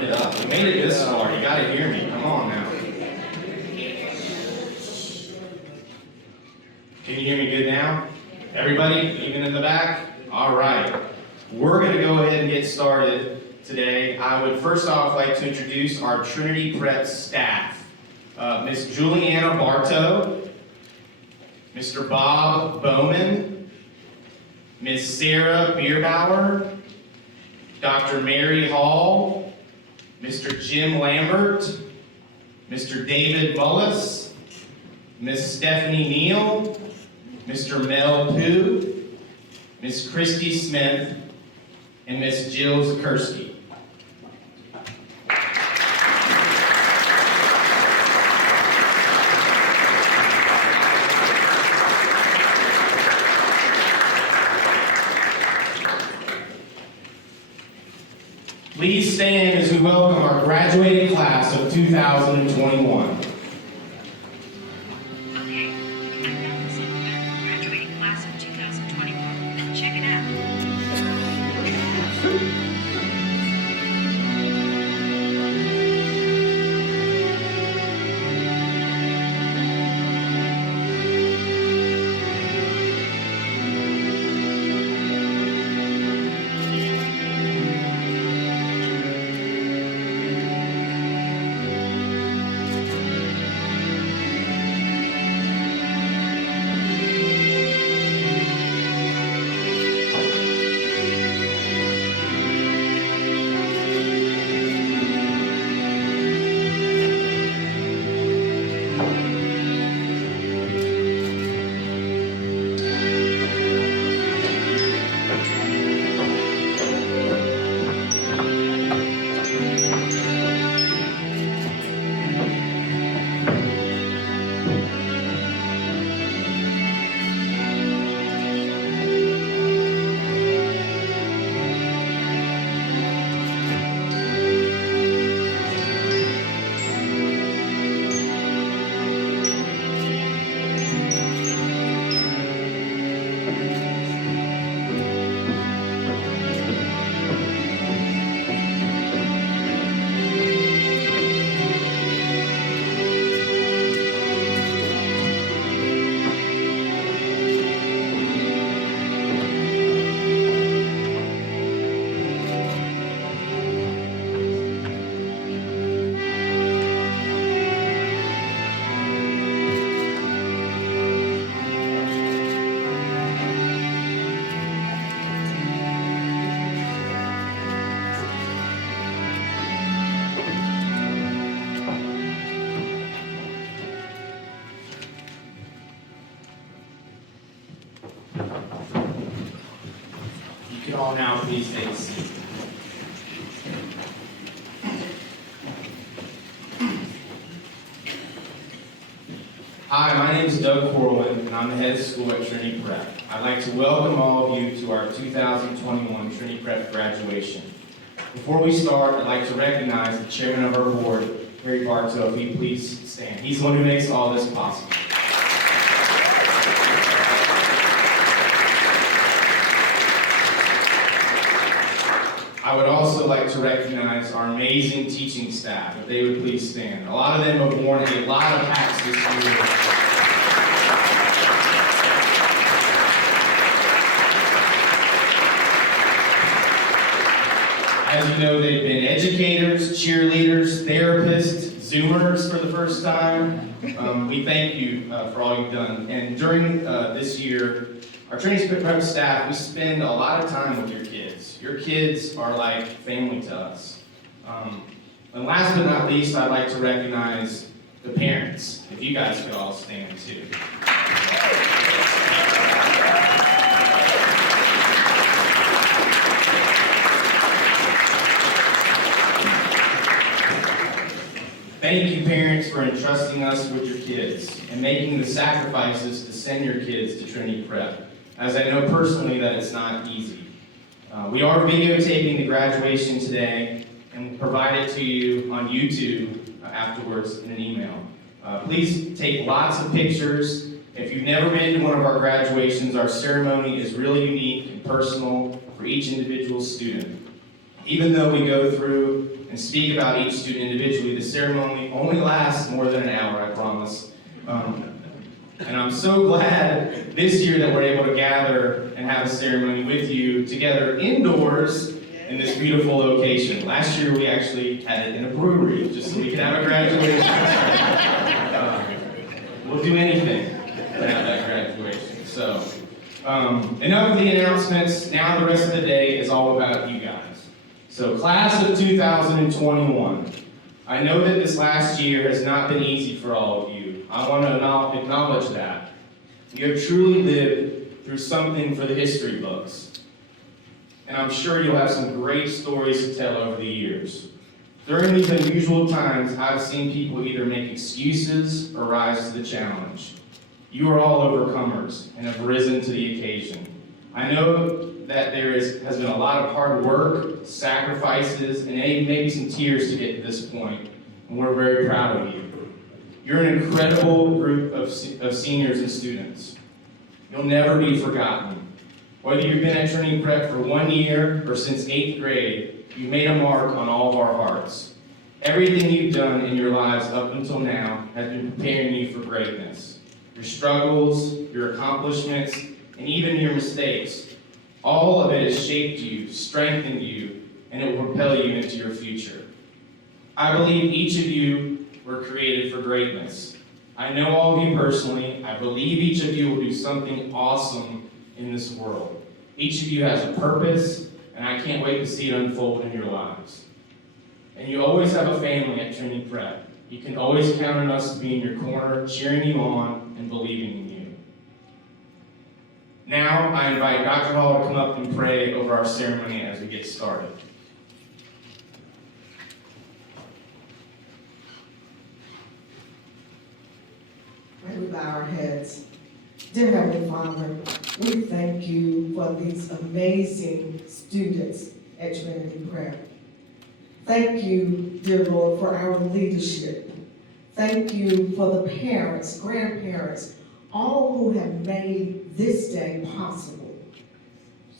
turn it up. You made it this far. You gotta hear me. Come on now. Can you hear me good now? Everybody, even in the back? All right. We're going to go ahead and get started today. I would first off like to introduce our TrinityPrep staff. Miss Juliana Bartow, Mr. Bob Bowman, Miss Sarah Bierbauer, Dr. Mary Hall, Mr. Jim Lambert, Mr. David Mullis, Miss Stephanie Neal, Mr. Mel Pooh, Miss Christy Smith, and Miss Jill Zakursky. Please stand as we welcome our graduating class of 2021. You can all now please take a seat. Hi, my name is Doug Corwin, and I'm the head of school at TrinityPrep. I'd like to welcome all of you to our 2021 TrinityPrep graduation. Before we start, I'd like to recognize the chairman of our board, Harry Bartow, if he'd please stand. He's the one who makes all this possible. I would also like to recognize our amazing teaching staff, if they would please stand. A lot of them have worn a lot of hats this year. As you know, they've been educators, cheerleaders, therapists, Zoomers for the first time. We thank you for all you've done. And during this year, our TrinityPrep staff, we spend a lot of time with your kids. Your kids are like family to us. And last but not least, I'd like to recognize the parents, if you guys could all stand too. Thank you, parents, for entrusting us with your kids and making the sacrifices to send your kids to TrinityPrep, as I know personally that it's not easy. We are videotaping the graduation today and we'll provide it to you on YouTube afterwards in an email. Please take lots of pictures. If you've never been to one of our graduations, our ceremony is really unique and personal for each individual student. Even though we go through and speak about each student individually, the ceremony only lasts more than an hour, I promise. And I'm so glad this year that we're able to gather and have a ceremony with you together indoors in this beautiful location. Last year we actually had it in a brewery just so we could have a graduation. We'll do anything to have that graduation. So, enough of the announcements. Now the rest of the day is all about you guys. So, class of 2021. I know that this last year has not been easy for all of you. I want to acknowledge that. You have truly lived through something for the history books. And I'm sure you'll have some great stories to tell over the years. During these unusual times, I've seen people either make excuses or rise to the challenge. You are all overcomers and have risen to the occasion. I know that there has been a lot of hard work, sacrifices, and maybe some tears to get to this point, and we're very proud of you. You're an incredible group of seniors and students. You'll never be forgotten. Whether you've been at TrinityPrep for 1 year or since 8th grade, you've made a mark on all of our hearts. Everything you've done in your lives up until now has been preparing you for greatness. Your struggles, your accomplishments, and even your mistakes, all of it has shaped you, strengthened you, and it will propel you into your future. I believe each of you were created for greatness. I know all of you personally. I believe each of you will do something awesome in this world. Each of you has a purpose, and I can't wait to see it unfold in your lives. And you always have a family at TrinityPrep. You can always count on us to be in your corner, cheering you on and believing in you. Now, I invite Dr. Hall to come up and pray over our ceremony as we get started. May we bow our heads. Dear Heavenly Father, we thank you for these amazing students at TrinityPrep. Thank you, dear Lord, for our leadership. Thank you for the parents, grandparents, all who have made this day possible.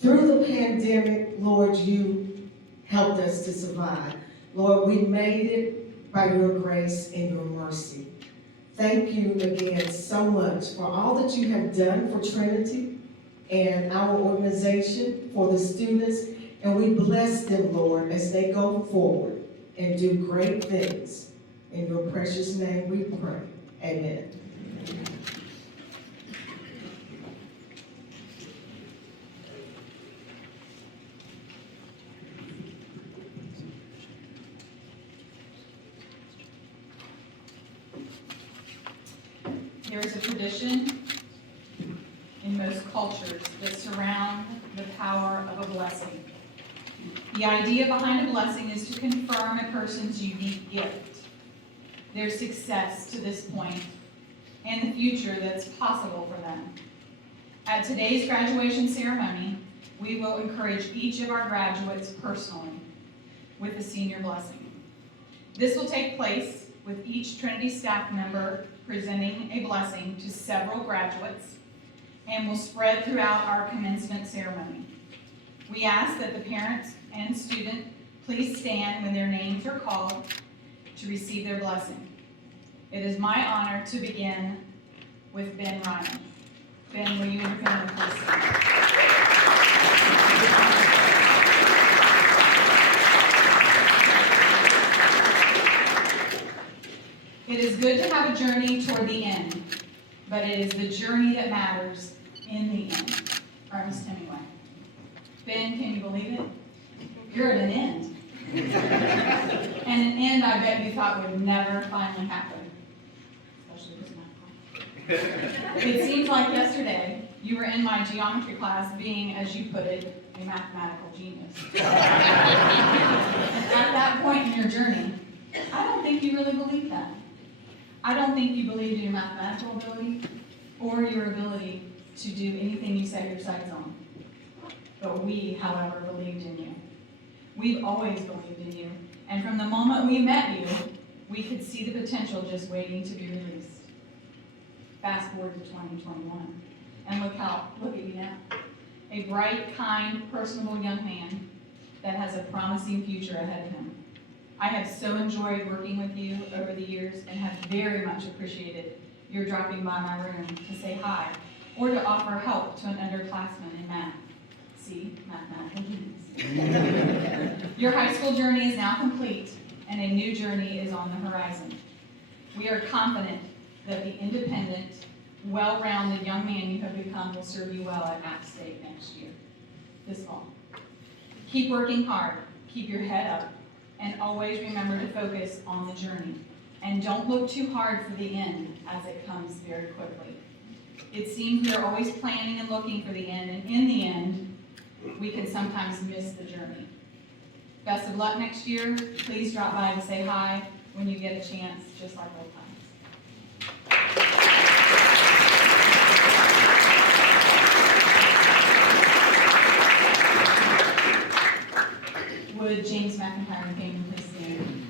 Through the pandemic, Lord, you helped us to survive. Lord, we made it by your grace and your mercy. Thank you again so much for all that you have done for Trinity and our organization, for the students, and we bless them, Lord, as they go forward and do great things. In your precious name we pray. Amen. There is a tradition in most cultures that surround the power of a blessing. The idea behind a blessing is to confirm a person's unique gift, their success to this point, and the future that's possible for them. At today's graduation ceremony, we will encourage each of our graduates personally with a senior blessing. This will take place with each Trinity staff member presenting a blessing to several graduates and will spread throughout our commencement ceremony. We ask that the parents and student please stand when their names are called to receive their blessing. It is my honor to begin with Ben Ryan. Ben, will you and your family please stand? It is good to have a journey toward the end, but it is the journey that matters in the end. Ernest Hemingway. Ben, can you believe it? You're at an end. And an end I bet you thought would never finally happen. Especially this math class. It seems like yesterday you were in my geometry class being, as you put it, a mathematical genius. And at that point in your journey, I don't think you really believed that. I don't think you believed in your mathematical ability or your ability to do anything you set your sights on. But we, however, believed in you. We've always believed in you. And from the moment we met you, we could see the potential just waiting to be released. Fast forward to 2021. And look at you now. A bright, kind, personable young man that has a promising future ahead of him. I have so enjoyed working with you over the years and have very much appreciated your dropping by my room to say hi or to offer help to an underclassman in math. See, mathematical genius. Your high school journey is now complete and a new journey is on the horizon. We are confident that the independent, well-rounded young man you have become will serve you well at App State next year, this fall. Keep working hard, keep your head up, and always remember to focus on the journey. And don't look too hard for the end, as it comes very quickly. It seems we are always planning and looking for the end, and in the end, we can sometimes miss the journey. Best of luck next year. Please drop by and say hi when you get a chance, just like old times. Would James McIntyre and family please stand?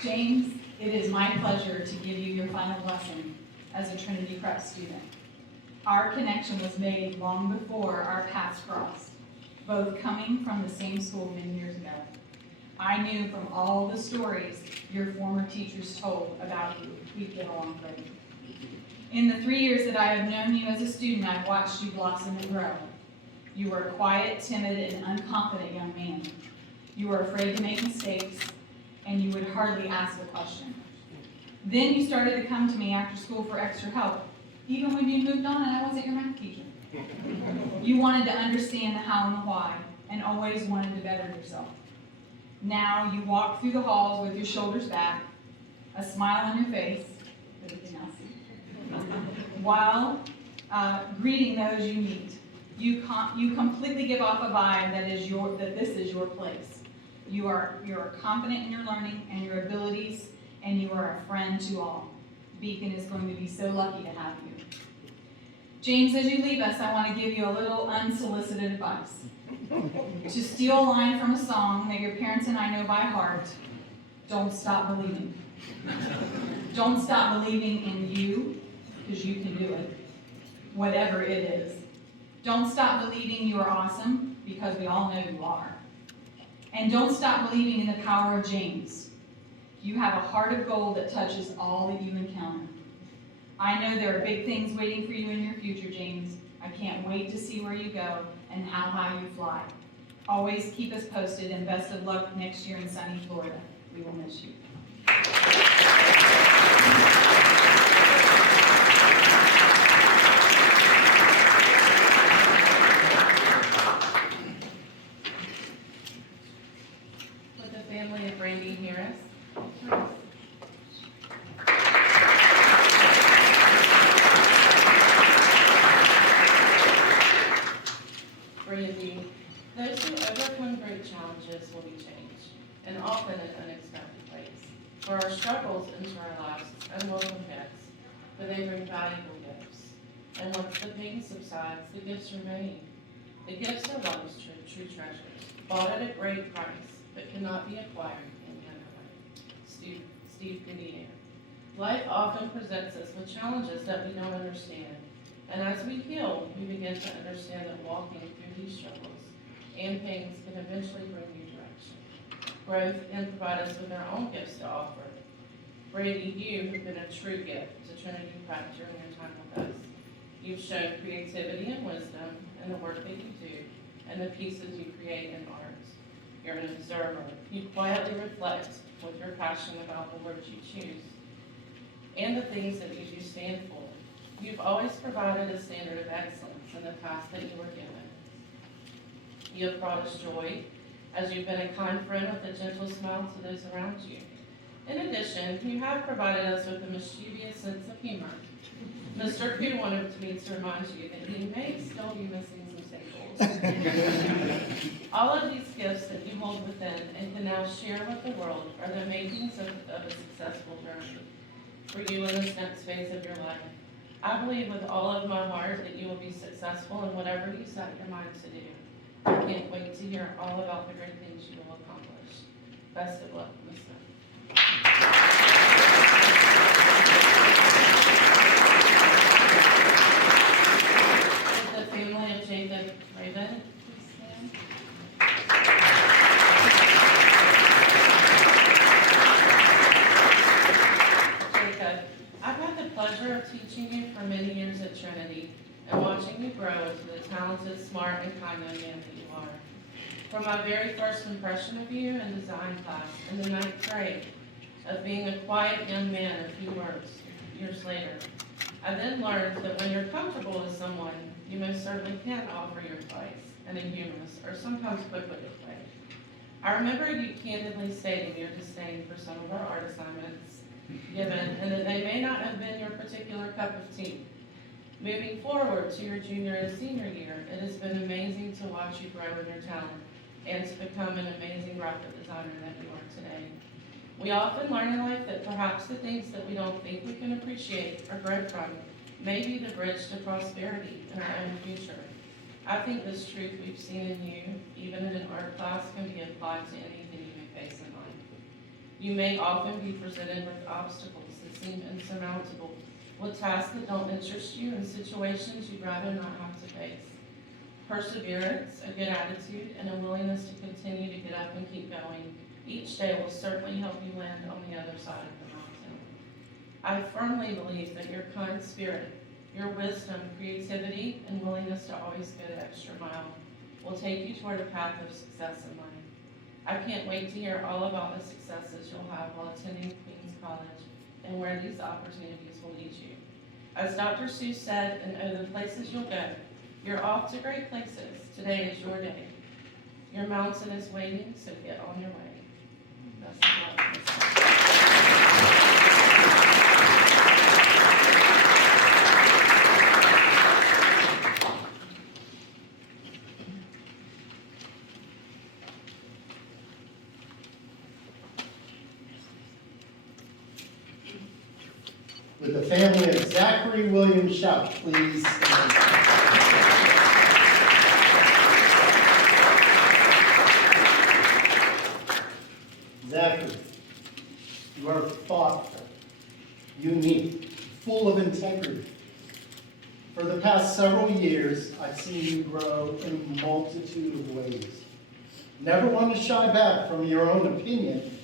James, it is my pleasure to give you your final blessing as a Trinity Prep student. Our connection was made long before our paths crossed, both coming from the same school many years ago. I knew from all the stories your former teachers told about you, we'd get along great. In the 3 years that I have known you as a student, I've watched you blossom and grow. You were a quiet, timid, and unconfident young man. You were afraid to make mistakes, and you would hardly ask a question. Then you started to come to me after school for extra help, even when you moved on and I wasn't your math teacher. You wanted to understand the how and the why, and always wanted to better yourself. Now you walk through the halls with your shoulders back, a smile on your face, everything else, while greeting those you meet. You completely give off a vibe that this is your place. You are confident in your learning and your abilities, and you are a friend to all. Beacon is going to be so lucky to have you. James, as you leave us, I want to give you a little unsolicited advice. To steal a line from a song that your parents and I know by heart, don't stop believing. Don't stop believing in you, because you can do it, whatever it is. Don't stop believing you are awesome, because we all know you are. And don't stop believing in the power of James. You have a heart of gold that touches all that you encounter. I know there are big things waiting for you in your future, James. I can't wait to see where you go and how high you fly. Always keep us posted, and best of luck next year in sunny Florida. We will miss you. With the family of Brandy Harris. Brandy, those who overcome great challenges will be changed, and often in unexpected ways. For our struggles enter our lives as unwelcome gifts, but they bring valuable gifts. And once the pain subsides, the gifts remain. The gifts are life's true treasures, bought at a great price, but cannot be acquired any other way. Steve Goodyear. Life often presents us with challenges that we don't understand. And as we heal, we begin to understand that walking through these struggles and pains can eventually bring new direction, growth, and provide us with our own gifts to offer. Brady, you have been a true gift to Trinity Prep during your time with us. You've shown creativity and wisdom in the work that you do and the pieces you create in art. You're an observer. You quietly reflect with your passion about the words you choose and the things that you do stand for. You've always provided a standard of excellence in the task that you were given. You have brought us joy, as you've been a kind friend with a gentle smile to those around you. In addition, you have provided us with a mischievous sense of humor. Mr. Pooh wanted me to remind you that he may still be missing some staples. All of these gifts that you hold within and can now share with the world are the makings of a successful journey for you in this next phase of your life. I believe with all of my heart that you will be successful in whatever you set your mind to do. I can't wait to hear all about the great things you will accomplish. Best of luck, Lisa. watching you grow into the talented, smart, and kind young man that you are. From my very first impression of you in design class in the 9th grade, of being a quiet young man of few words, years later, I then learned that when you're comfortable with someone, you most certainly can offer your advice in a humorous or sometimes quick-witted way. I remember you candidly stating your disdain for some of our art assignments given, and that they may not have been your particular cup of tea. Moving forward to your junior and senior year, it has been amazing to watch you grow in your talent and to become an amazing graphic designer that you are today. We often learn in life that perhaps the things that we don't think we can appreciate or grow from may be the bridge to prosperity in our own future. I think this truth we've seen in you, even in an art class, can be applied to anything you may face in life. You may often be presented with obstacles that seem insurmountable, with tasks that don't interest you, and situations you'd rather not have to face. Perseverance, a good attitude, and a willingness to continue to get up and keep going each day will certainly help you land on the other side of the mountain. I firmly believe that your kind spirit, your wisdom, creativity, and willingness to always go the extra mile will take you toward a path of success in life. I can't wait to hear all about the successes you'll have while attending Queens College and where these opportunities will lead you. As Dr. Seuss said in Oh, the Places You'll Go, you're off to great places. Today is your day. Your mountain is waiting, so get on your way. Best of luck. With the family of Zachary William Shout, please. Zachary, you are thoughtful, unique, full of integrity. For the past several years, I've seen you grow in a multitude of ways. Never one to shy back from your own opinion.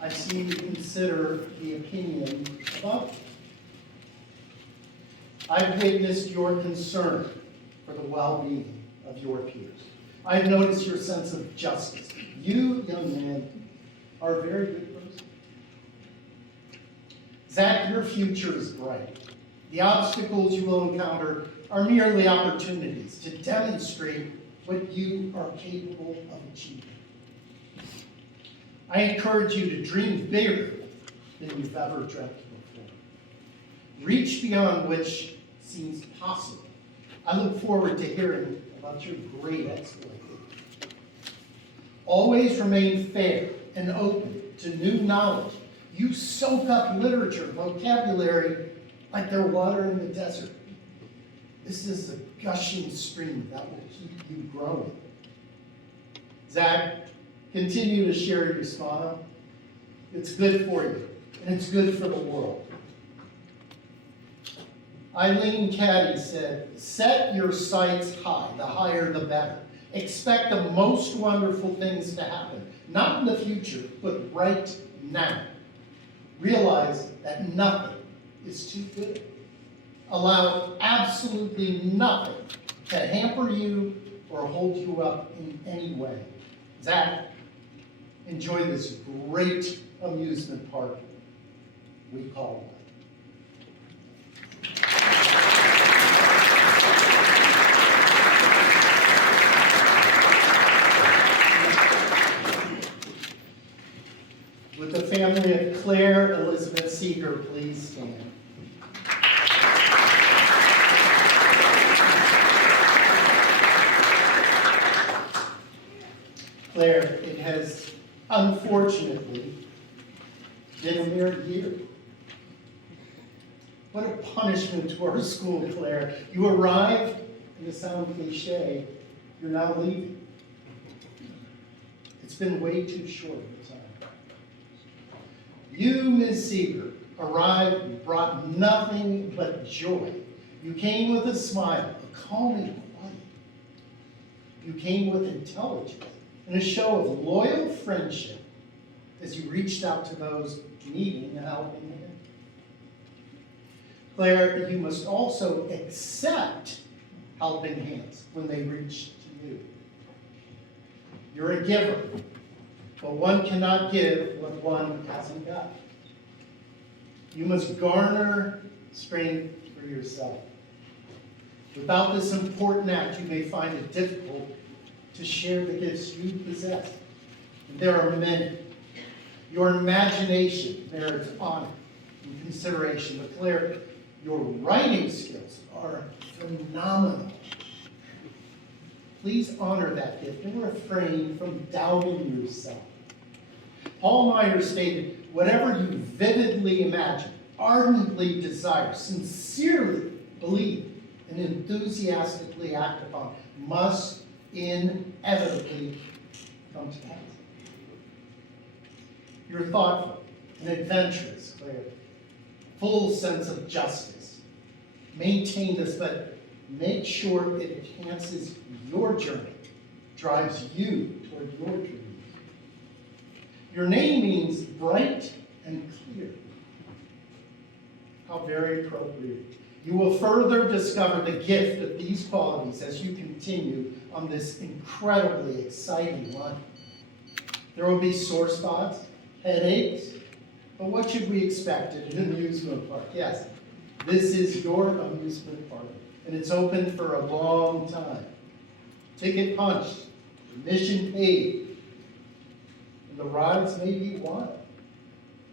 I've seen you consider the opinion of others. I've witnessed your concern for the well-being of your peers. I've noticed your sense of justice. You, young man, are a very good person. Zach, your future is bright. The obstacles you will encounter are merely opportunities to demonstrate what you are capable of achieving. I encourage you to dream bigger than you've ever dreamt before. Reach beyond which seems possible. I look forward to hearing about your great exploits. Always remain fair and open to new knowledge. You soak up literature, vocabulary, like they're water in the desert. This is a gushing stream that will keep you growing. Zach, continue to share your smile. It's good for you, and it's good for the world. Eileen Caddy said, set your sights high, the higher the better. Expect the most wonderful things to happen, not in the future, but right now. Realize that nothing is too good. Allow absolutely nothing to hamper you or hold you up in any way. Zach, enjoy this great amusement park we call life. With the family of Claire Elizabeth Seeger, please stand. Claire, it has unfortunately been a mere year. What a punishment to our school, Claire. You arrived, and to sound cliche, you're now leaving. It's been way too short of a time. You, Ms. Seeger, arrived and brought nothing but joy. You came with a smile, a calm and quiet. You came with intelligence and a show of loyal friendship as you reached out to those needing a helping hand. Claire, you must also accept helping hands when they reach to you. You're a giver, but one cannot give what one hasn't got. You must garner strength for yourself. Without this important act, you may find it difficult to share the gifts you possess. And there are many. Your imagination merits honor and consideration. But Claire, your writing skills are phenomenal. Please honor that gift and refrain from doubting yourself. Paul Meyer stated, whatever you vividly imagine, ardently desire, sincerely believe, and enthusiastically act upon, must inevitably come to pass. You're thoughtful and adventurous, Claire. Full sense of justice. Maintain this, but make sure it enhances your journey, drives you toward your dreams. Your name means bright and clear. How very appropriate. You will further discover the gift of these qualities as you continue on this incredibly exciting life. There will be sore spots, headaches, but what should we expect at an amusement park? Yes, this is your amusement park, and it's open for a long time. Ticket punched, admission paid, and the rides may be wild,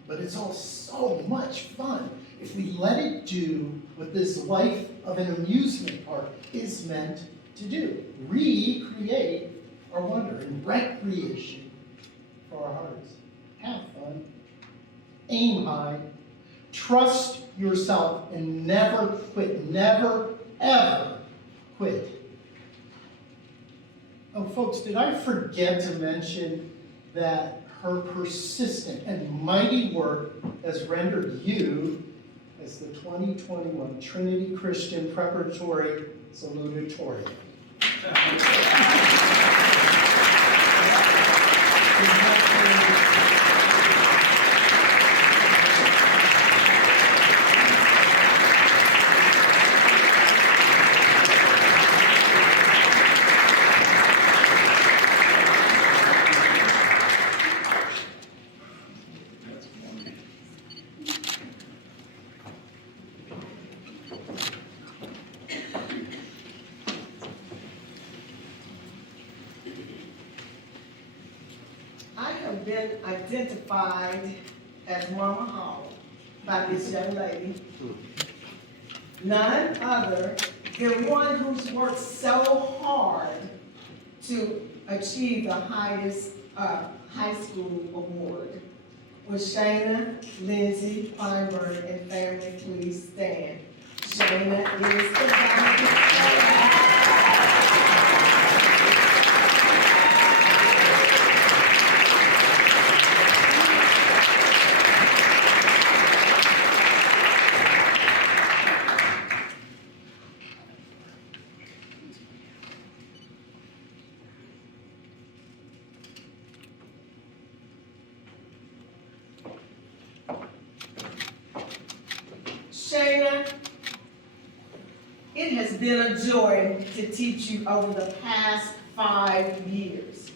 but it's all so much fun if we let it do what this life of an amusement park is meant to do. Recreate our wonder and recreation for our hearts. Have fun. Aim high. Trust yourself and never quit. Never, ever quit. Oh, folks, did I forget to mention that her persistent and mighty work has rendered you as the 2021 Trinity Christian Preparatory Salutatorian. I have been identified as Mama Hall by this young lady. None other than one who's worked so hard to achieve the highest high school award. With Shayna, Lindsay, Feinberg, and family, please stand. Shayna is the guy. Shayna, it has been a joy to teach you over the past 5 years.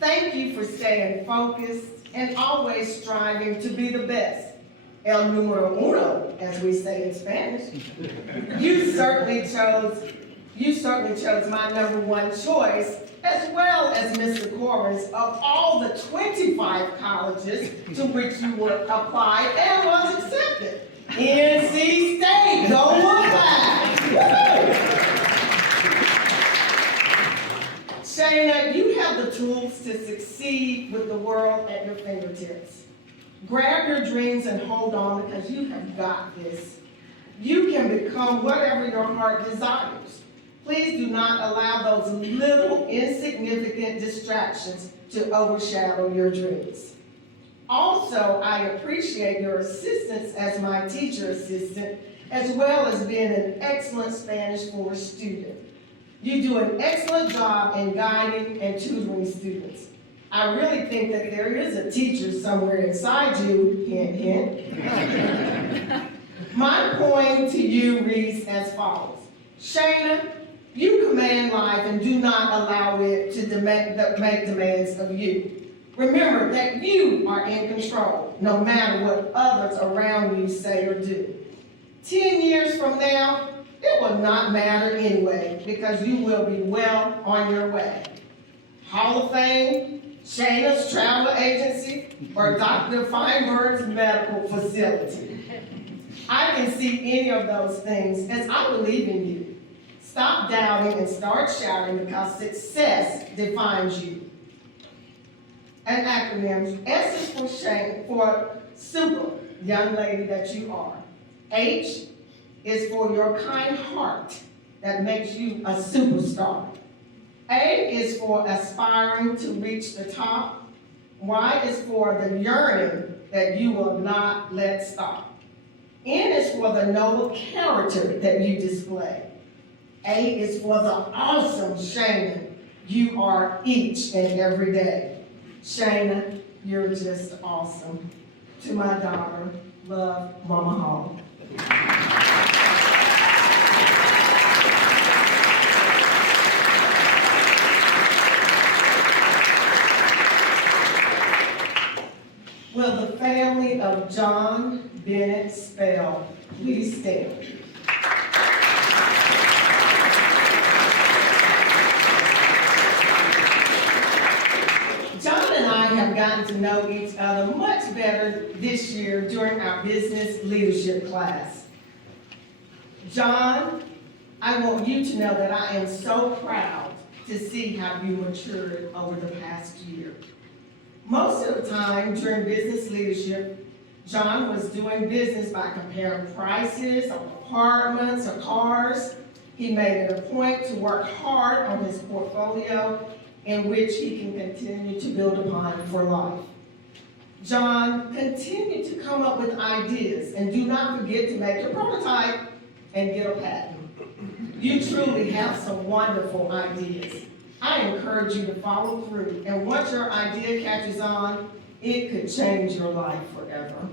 Thank you for staying focused and always striving to be the best. El numero uno, as we say in Spanish. You certainly chose my #1 choice, as well as Mr. Corbin's, of all the 25 colleges to which you were applied and was accepted. NC State, go look back. Shayna, you have the tools to succeed with the world at your fingertips. Grab your dreams and hold on, because you have got this. You can become whatever your heart desires. Please do not allow those little insignificant distractions to overshadow your dreams. Also, I appreciate your assistance as my teacher assistant, as well as being an excellent Spanish 4 student. You do an excellent job in guiding and tutoring students. I really think that there is a teacher somewhere inside you, hint, hint. My point to you reads as follows. Shayna, demand life and do not allow it to make demands of you. Remember that you are in control, no matter what others around you say or do. 10 years from now, it will not matter anyway, because you will be well on your way. Hall of Fame, Shayna's travel agency, or Dr. Feinberg's medical facility. I can see any of those things as I believe in you. Stop doubting and start shouting, because success defines you. An acronym: S is for super young lady that you are. H is for your kind heart that makes you a superstar. A is for aspiring to reach the top. Y is for the yearning that you will not let stop. N is for the noble character that you display. A is for the awesome Shayna you are each and every day. Shayna, you're just awesome. To my daughter, love, Mama Hall. Will the family of John Bennett Spell please stand? John and I have gotten to know each other much better this year during our business leadership class. John, I want you to know that I am so proud to see how you matured over the past year. Most of the time during business leadership, John was doing business by comparing prices of apartments or cars. He made it a point to work hard on his portfolio, in which he can continue to build upon for life. John, continue to come up with ideas, and do not forget to make your prototype and get a patent. You truly have some wonderful ideas. I encourage you to follow through, and once your idea catches on, it could change your life forever.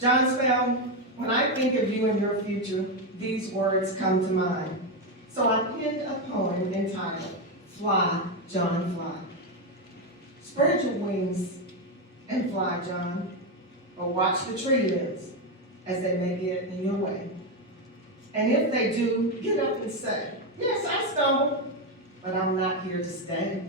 John Spell, when I think of you and your future, these words come to mind. So I penned a poem entitled, Fly, John, Fly. Spread your wings and fly, John, or watch the tree limbs as they may get in your way. And if they do, get up and say, yes, I stumbled, but I'm not here to stay.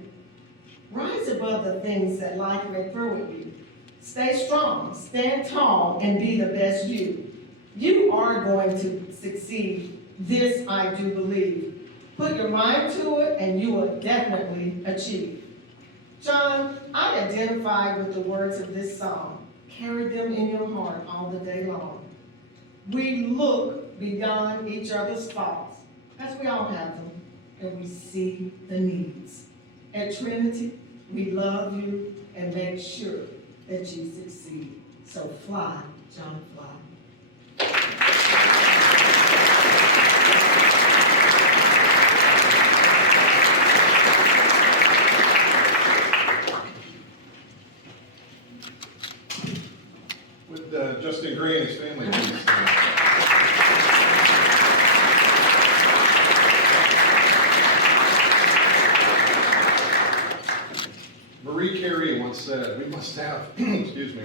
Rise above the things that life may throw at you. Stay strong, stand tall, and be the best you. You are going to succeed. This I do believe. Put your mind to it, and you will definitely achieve. John, I identified with the words of this song. Carry them in your heart all the day long. We look beyond each other's faults, as we all have them, and we see the needs. At Trinity, we love you and make sure that you succeed. So fly, John, fly. With Justin Gray and his family, please stand. Marie Carey once said, we must have,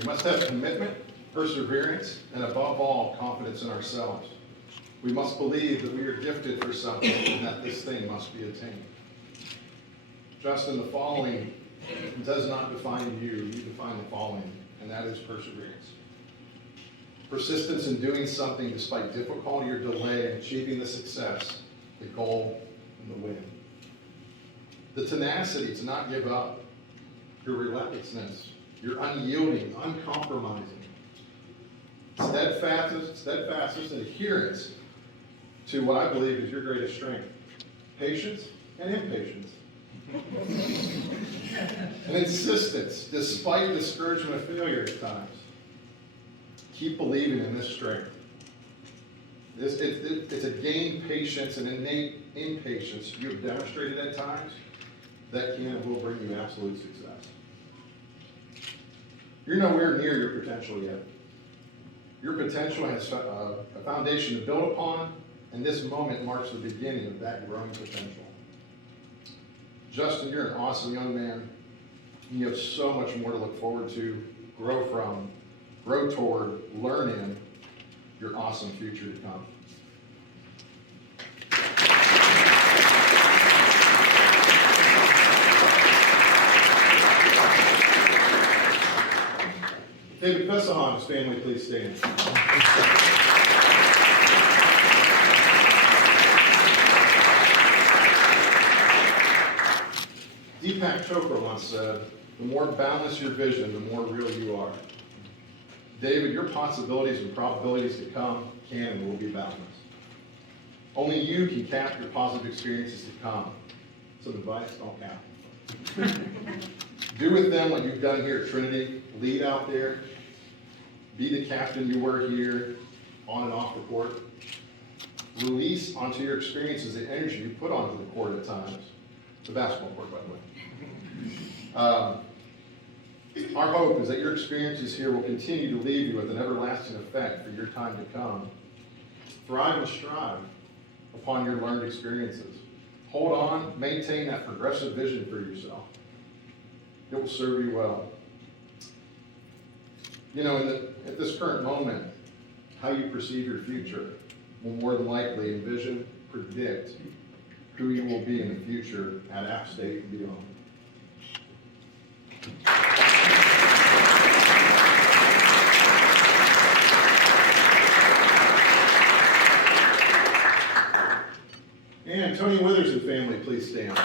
must have commitment, perseverance, and above all, confidence in ourselves. We must believe that we are gifted for something and that this thing must be attained. Justin, the following does not define you, you define the following, and that is perseverance. Persistence in doing something despite difficulty or delay in achieving the success, the goal, and the win. The tenacity to not give up, your relentlessness, your unyielding, uncompromising, steadfastness and adherence to what I believe is your greatest strength, patience and impatience. And insistence, despite discouragement of failure at times. Keep believing in this strength. It's a gained patience and innate impatience you have demonstrated at times that can and will bring you absolute success. You're nowhere near your potential yet. Your potential has a foundation to build upon and this moment marks the beginning of that growing potential. Justin, you're an awesome young man. You have so much more to look forward to, grow from, grow toward, learn in your awesome future to come. David Pessahan's family, please stand. Deepak Chopra once said, "The more boundless your vision, the more real you are." David, your possibilities and probabilities to come can and will be boundless. Only you can cap your positive experiences to come. Some advice, don't cap. Do with them what you've done here at Trinity. Lead out there. Be the captain you were here, on and off the court. Release onto your experiences the energy you put onto the court at times. The basketball court, by the way. Our hope is that your experiences here will continue to leave you with an everlasting effect for your time to come. Thrive and strive upon your learned experiences. Hold on, maintain that progressive vision for yourself. It will serve you well. You know, at this current moment, how you perceive your future will more than likely envision, predict who you will be in the future at App State and beyond. And Tony Withers and family, please stand.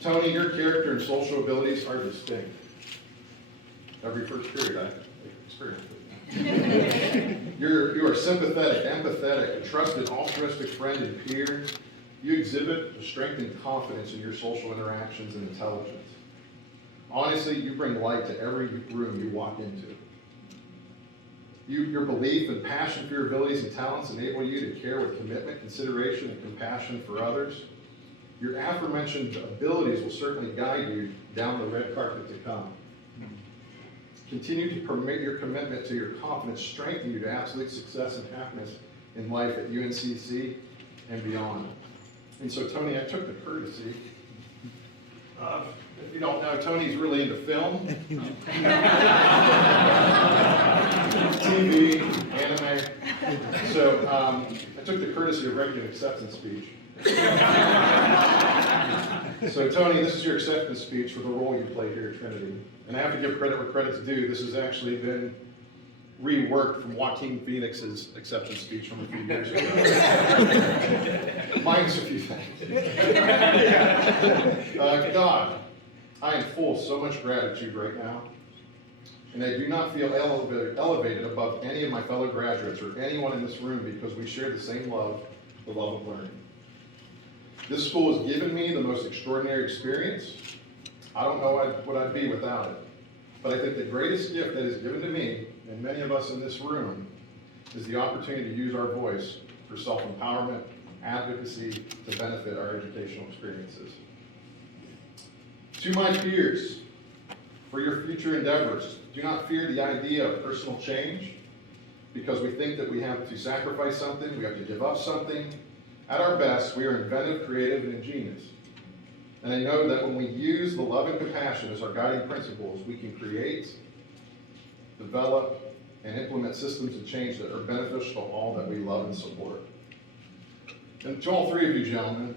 Tony, your character and social abilities are distinct. Every first period I experienced it. You are sympathetic, empathetic, a trusted, altruistic friend and peer. You exhibit a strength and confidence in your social interactions and intelligence. Honestly, you bring light to every room you walk into. Your belief and passion for your abilities and talents enable you to care with commitment, consideration, and compassion for others. Your aforementioned abilities will certainly guide you down the red carpet to come. Continue to permit your commitment to your confidence, strengthen you to absolute success and happiness in life at UNCC and beyond. And so, Tony, I took the courtesy. If you don't know, Tony's really into film, TV, anime. So I took the courtesy of writing an acceptance speech. So Tony, this is your acceptance speech for the role you played here at Trinity. And I have to give credit where credit's due. This has actually been reworked from Joaquin Phoenix's acceptance speech from a few years ago. Minus a few things. God, I am full of so much gratitude right now. And I do not feel elevated above any of my fellow graduates or anyone in this room because we share the same love, the love of learning. This school has given me the most extraordinary experience. I don't know what I'd be without it. But I think the greatest gift that is given to me, and many of us in this room, is the opportunity to use our voice for self-empowerment, advocacy, to benefit our educational experiences. To my peers, for your future endeavors, do not fear the idea of personal change, because we think that we have to sacrifice something, we have to give up something. At our best, we are inventive, creative, and ingenious. And I know that when we use the love and compassion as our guiding principles, we can create, develop, and implement systems of change that are beneficial to all that we love and support. And to all three of you gentlemen,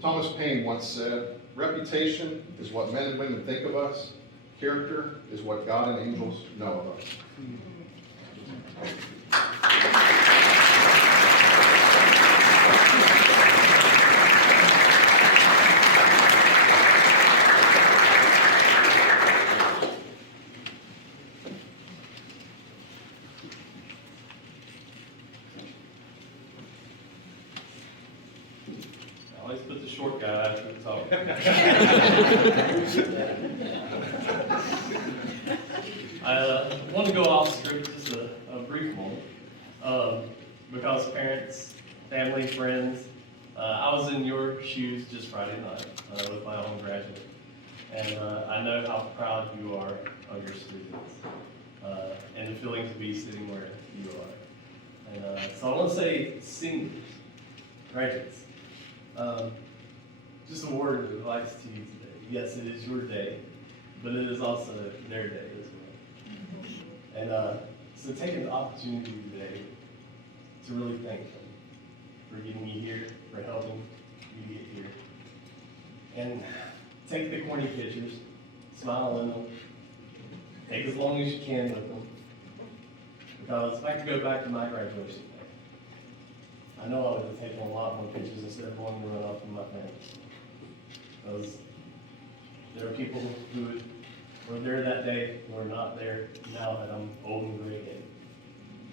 Thomas Paine once said, "Reputation is what men and women think of us. Character is what God and angels know of us." Always put the short guy after the tall guy. I want to go off script just a brief moment, because parents, family, friends, I was in your shoes just Friday night with my own graduate. And I know how proud you are of your students and the feeling to be sitting where you are. And so I want to say, seniors, graduates, just a word of advice to you today. Yes, it is your day, but it is also their day as well. And so take an opportunity today to really thank them for getting you here, for helping you get here. And take the corny pictures, smile in them, take as long as you can with them. Because if I could go back to my graduation day, I know I would have taken a lot more pictures instead of one to run off with my family. Because there are people who were there that day who are not there now that I'm old and gray again.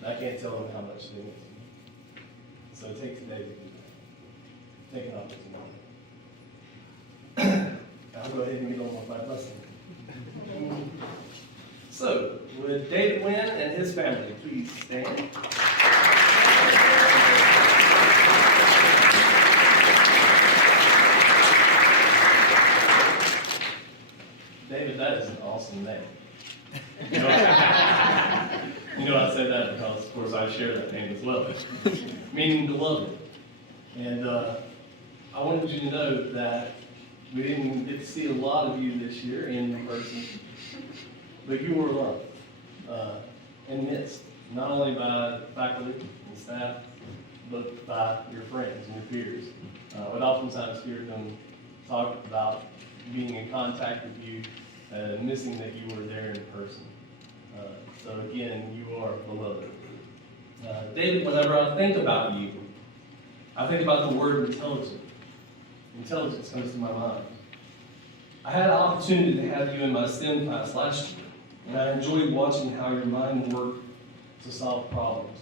I can't tell them how much they miss me. So take today to do that. Take an opportunity. I'll go ahead and get on with my lesson. So, would David Wynn and his family please stand? David, that is an awesome name. You know, I say that because, of course, I share that name as well, meaning beloved. And I wanted you to know that we didn't get to see a lot of you this year in person, but you were loved and missed, not only by faculty and staff, but by your friends and your peers. I would oftentimes hear them talk about being in contact with you and missing that you were there in person. So again, you are beloved. David, whenever I think about you, I think about the word intelligent. Intelligence comes to my mind. I had an opportunity to have you in my STEM class last year, and I enjoyed watching how your mind worked to solve problems.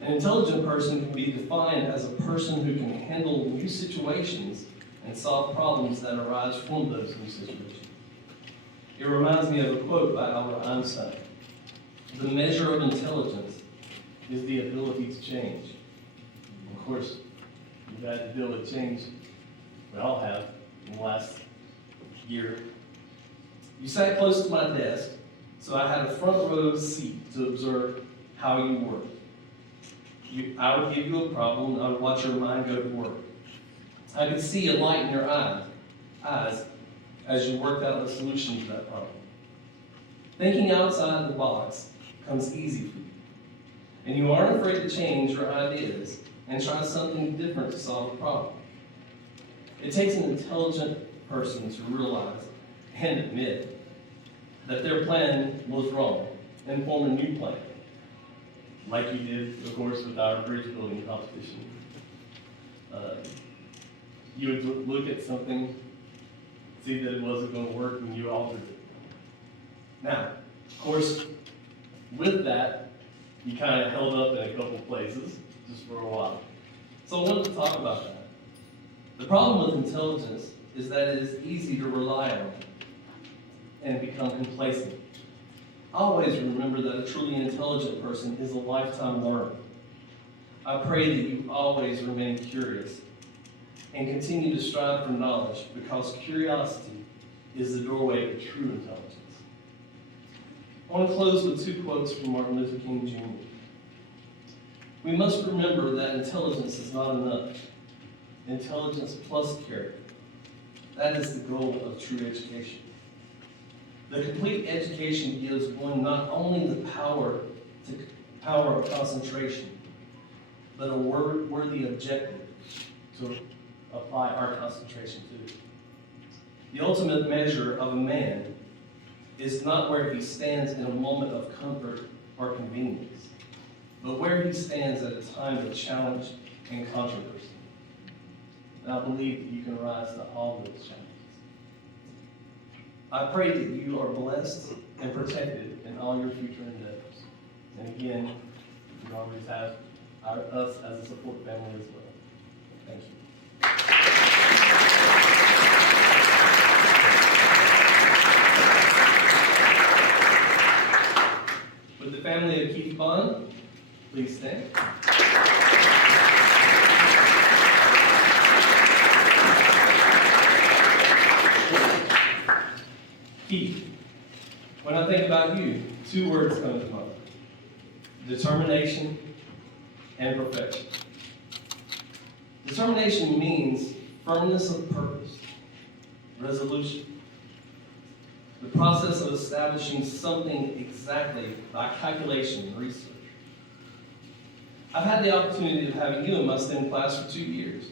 An intelligent person can be defined as a person who can handle new situations and solve problems that arise from those new situations. It reminds me of a quote by Albert Einstein. The measure of intelligence is the ability to change. Of course, you've had to deal with change. We all have in the last year. You sat close to my desk, so I had a front row seat to observe how you worked. I would give you a problem, and I would watch your mind go to work. I could see a light in your eyes as you worked out a solution to that problem. Thinking outside the box comes easy for you, and you aren't afraid to change your ideas and try something different to solve a problem. It takes an intelligent person to realize and admit that their plan was wrong and form a new plan, like you did, of course, with our bridge building competition. You would look at something, see that it wasn't going to work, and you altered it. Now, of course, with that, you kind of held up in a couple places just for a while. So I wanted to talk about that. The problem with intelligence is that it is easy to rely on and become complacent. Always remember that a truly intelligent person is a lifetime learner. I pray that you always remain curious and continue to strive for knowledge, because curiosity is the doorway to true intelligence. I want to close with two quotes from Martin Luther King Jr. We must remember that intelligence is not enough. Intelligence plus character. That is the goal of true education. The complete education gives one not only the power of concentration, but a worthy objective to apply our concentration to. The ultimate measure of a man is not where he stands in a moment of comfort or convenience, but where he stands at a time of challenge and controversy. And I believe that you can rise to all those challenges. I pray that you are blessed and protected in all your future endeavors. And again, you always have us as a support family as well. Thank you. Would the family of Keith Bond please stand? Keith, when I think about you, two words come to mind: determination and perfection. Determination means firmness of purpose, resolution, the process of establishing something exactly by calculation and research. I've had the opportunity of having you in my STEM class for 2 years.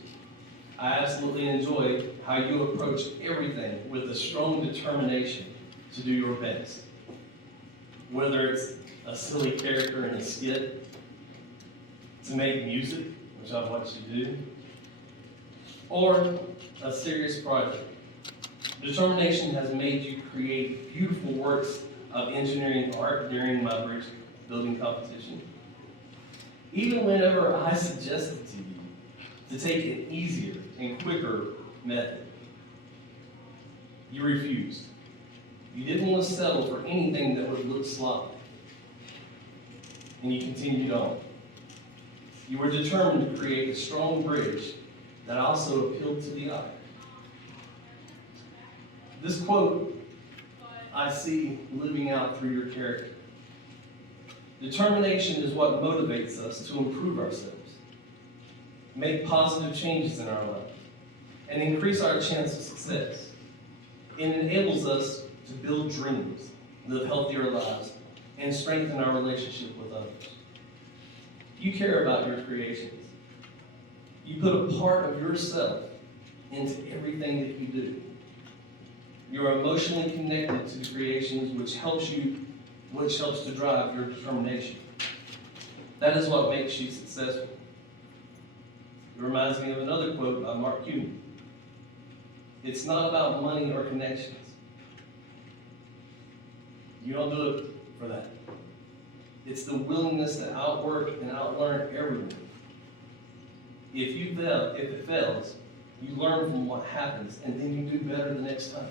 I absolutely enjoy how you approach everything with a strong determination to do your best. Whether it's a silly character in a skit, to make music, which I've watched you do, or a serious project. Determination has made you create beautiful works of engineering art during my bridge building competition. Even whenever I suggested to you to take an easier and quicker method, you refused. You didn't want to settle for anything that would look sloppy. And you continued on. You were determined to create a strong bridge that also appealed to the eye. This quote I see living out through your character. Determination is what motivates us to improve ourselves, make positive changes in our lives, and increase our chance of success. It enables us to build dreams, live healthier lives, and strengthen our relationship with others. You care about your creations. You put a part of yourself into everything that you do. You are emotionally connected to the creations, which helps to drive your determination. That is what makes you successful. It reminds me of another quote by Mark Cuban. It's not about money or connections. You don't do it for that. It's the willingness to outwork and outlearn everyone. If it fails, you learn from what happens, and then you do better the next time.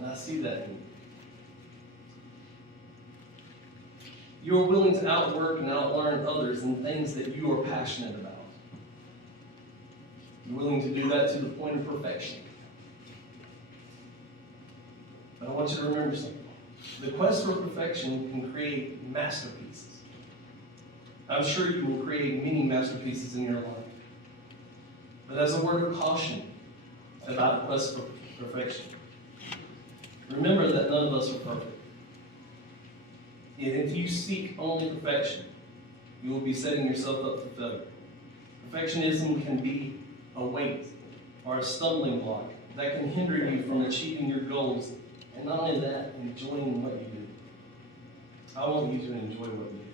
And I see that in you. You are willing to outwork and outlearn others in things that you are passionate about. You're willing to do that to the point of perfection. But I want you to remember something. The quest for perfection can create masterpieces. I'm sure you will create many masterpieces in your life. But as a word of caution about the quest for perfection, remember that none of us are perfect. And if you seek only perfection, you will be setting yourself up for failure. Perfectionism can be a weight or a stumbling block that can hinder you from achieving your goals, and not only that, enjoying what you do. I want you to enjoy what you do.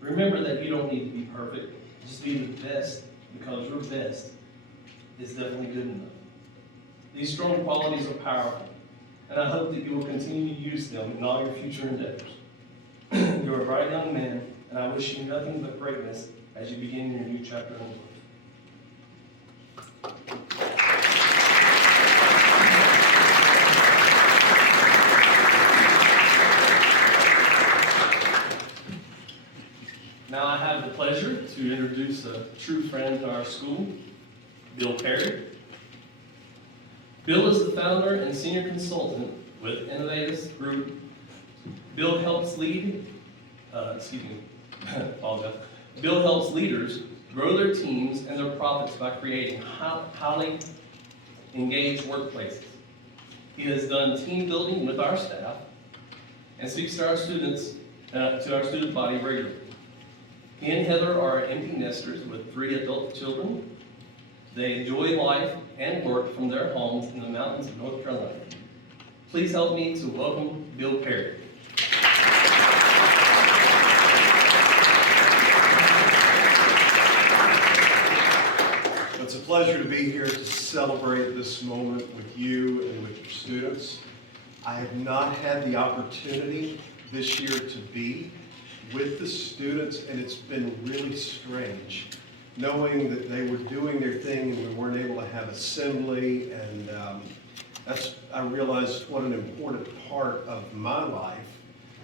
Remember that you don't need to be perfect. Just be the best, because your best is definitely good enough. These strong qualities are powerful, and I hope that you will continue to use them in all your future endeavors. You're a bright young man, and I wish you nothing but greatness as you begin your new chapter in life. Now I have the pleasure to introduce a true friend to our school, Bill Perry. Bill is the founder and senior consultant with Innovatus Group. Bill helps Bill helps leaders grow their teams and their profits by creating highly engaged workplaces. He has done team building with our staff and speaks to our students, to our student body regularly. He and Heather are empty nesters with 3 adult children. They enjoy life and work from their homes in the mountains of North Carolina. Please help me to welcome Bill Perry. It's a pleasure to be here to celebrate this moment with you and with your students. I have not had the opportunity this year to be with the students, and it's been really strange knowing that they were doing their thing and we weren't able to have assembly, and I realized what an important part of my life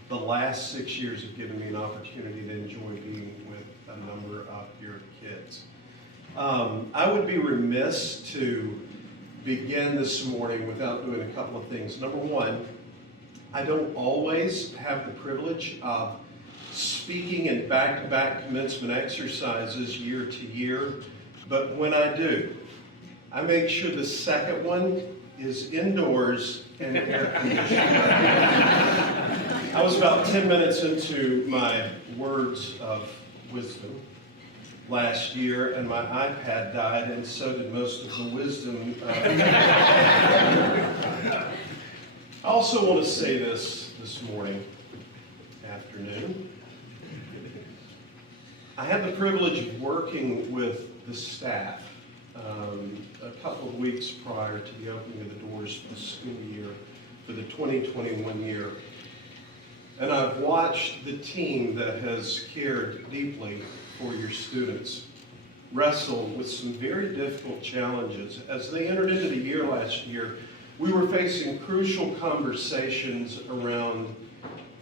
the last 6 years have given me an opportunity to enjoy being with a number of your kids. I would be remiss to begin this morning without doing a couple of things. Number one, I don't always have the privilege of speaking in back-to-back commencement exercises year to year, but when I do, I make sure the second one is indoors and air conditioned. I was about 10 minutes into my words of wisdom last year, and my iPad died, and so did most of the wisdom. I also want to say this afternoon. I had the privilege of working with the staff a couple of weeks prior to the opening of the doors for the school year, for the 2021 year. And I've watched the team that has cared deeply for your students wrestle with some very difficult challenges. As they entered into the year last year, we were facing crucial conversations around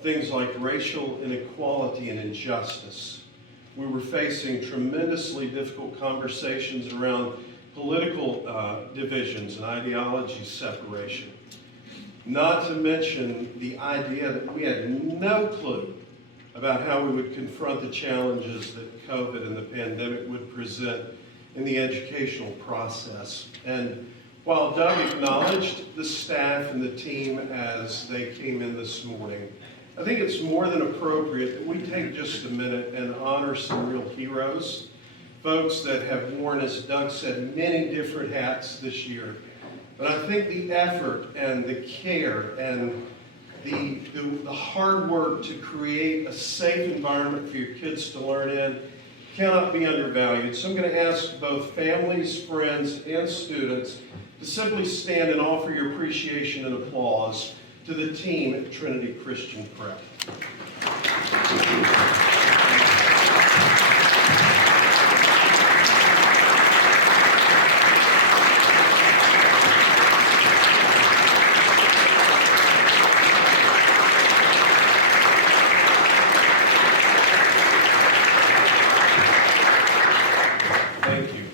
things like racial inequality and injustice. We were facing tremendously difficult conversations around political divisions and ideology separation. Not to mention the idea that we had no clue about how we would confront the challenges that COVID and the pandemic would present in the educational process. And while Doug acknowledged the staff and the team as they came in this morning, I think it's more than appropriate that we take just a minute and honor some real heroes, folks that have worn, as Doug said, many different hats this year. But I think the effort and the care and the hard work to create a safe environment for your kids to learn in cannot be undervalued. So I'm going to ask both families, friends, and students to simply stand and offer your appreciation and applause to the team at Trinity Christian Prep. Thank you.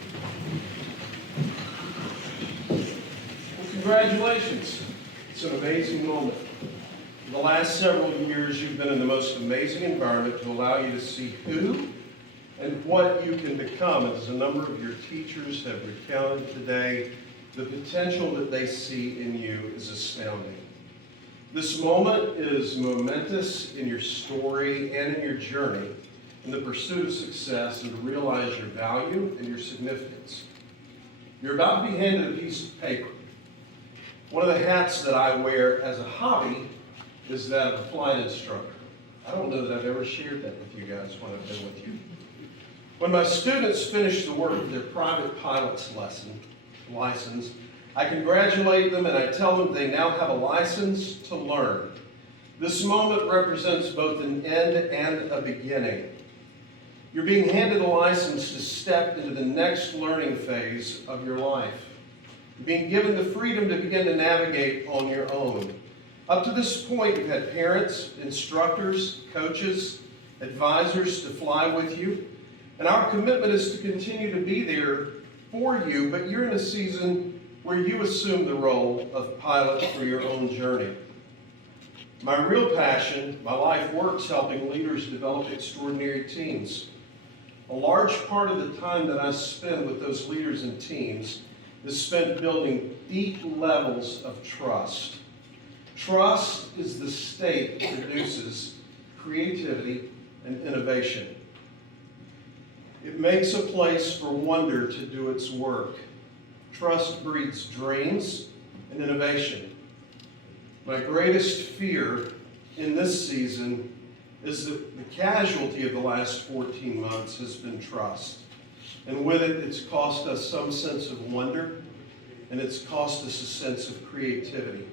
Well, congratulations. It's an amazing moment. For the last several years, you've been in the most amazing environment to allow you to see who and what you can become. As a number of your teachers have recounted today, the potential that they see in you is astounding. This moment is momentous in your story and in your journey in the pursuit of success and to realize your value and your significance. You're about to be handed a piece of paper. One of the hats that I wear as a hobby is that of a flight instructor. I don't know that I've ever shared that with you guys when I've been with you. When my students finish the work of their private pilot's license, I congratulate them and I tell them they now have a license to learn. This moment represents both an end and a beginning. You're being handed a license to step into the next learning phase of your life. You're being given the freedom to begin to navigate on your own. Up to this point, you've had parents, instructors, coaches, advisors to fly with you. And our commitment is to continue to be there for you, but you're in a season where you assume the role of pilot for your own journey. My real passion, my life work's helping leaders develop extraordinary teams. A large part of the time that I spend with those leaders and teams is spent building deep levels of trust. Trust is the state that produces creativity and innovation. It makes a place for wonder to do its work. Trust breeds dreams and innovation. My greatest fear in this season is that the casualty of the last 14 months has been trust. And with it, it's cost us some sense of wonder, and it's cost us a sense of creativity.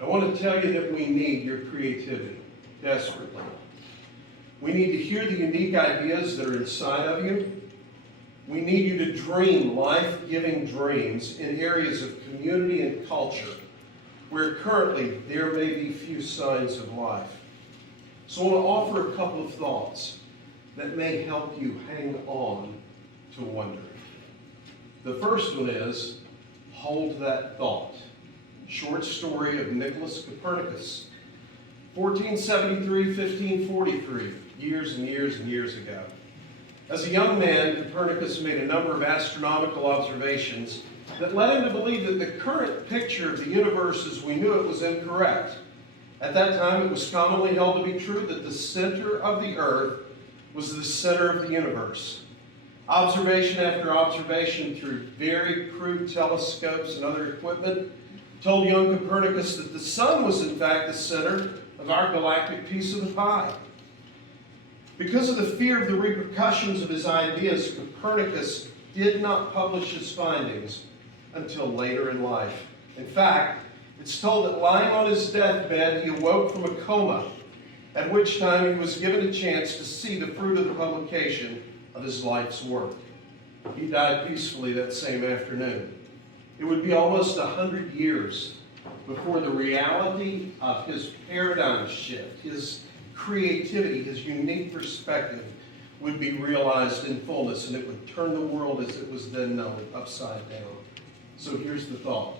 I want to tell you that we need your creativity, desperately. We need to hear the unique ideas that are inside of you. We need you to dream life-giving dreams in areas of community and culture where currently there may be few signs of life. So I want to offer a couple of thoughts that may help you hang on to wonder. The first one is, Hold that thought. Short story of Nicholas Copernicus. 1473, 1543, years and years and years ago. As a young man, Copernicus made a number of astronomical observations that led him to believe that the current picture of the universe as we knew it was incorrect. At that time, it was commonly held to be true that the center of the earth was the center of the universe. Observation after observation through very crude telescopes and other equipment told young Copernicus that the sun was in fact the center of our galactic piece of the pie. Because of the fear of the repercussions of his ideas, Copernicus did not publish his findings until later in life. In fact, it's told that lying on his deathbed, he awoke from a coma, at which time he was given a chance to see the fruit of the publication of his life's work. He died peacefully that same afternoon. It would be almost 100 years before the reality of his paradigm shift, his creativity, his unique perspective would be realized in fullness, and it would turn the world as it was then known upside down. So here's the thought.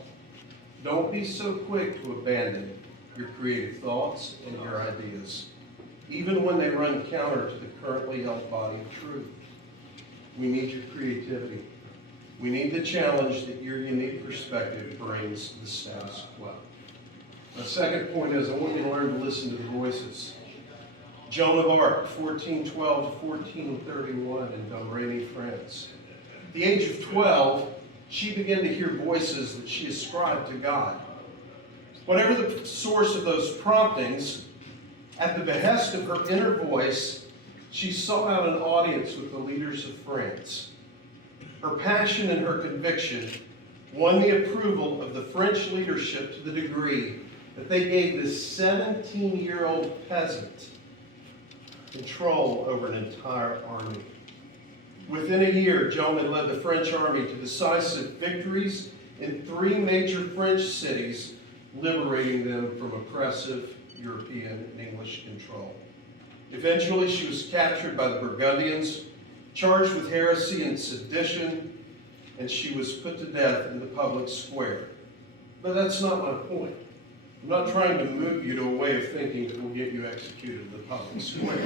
Don't be so quick to abandon your creative thoughts and your ideas, even when they run counter to the currently held body of truth. We need your creativity. We need the challenge that your unique perspective brings to the status quo. My second point is I want you to learn to listen to the voices. Joan of Arc, 1412 to 1431 in Domremy, France. At the age of 12, she began to hear voices that she ascribed to God. Whatever the source of those promptings, at the behest of her inner voice, she sought out an audience with the leaders of France. Her passion and her conviction won the approval of the French leadership to the degree that they gave this 17-year-old peasant control over an entire army. Within a year, Joan had led the French army to decisive victories in 3 major French cities, liberating them from oppressive European and English control. Eventually, she was captured by the Burgundians, charged with heresy and sedition, and she was put to death in the public square. But that's not my point. I'm not trying to move you to a way of thinking that will get you executed in the public square.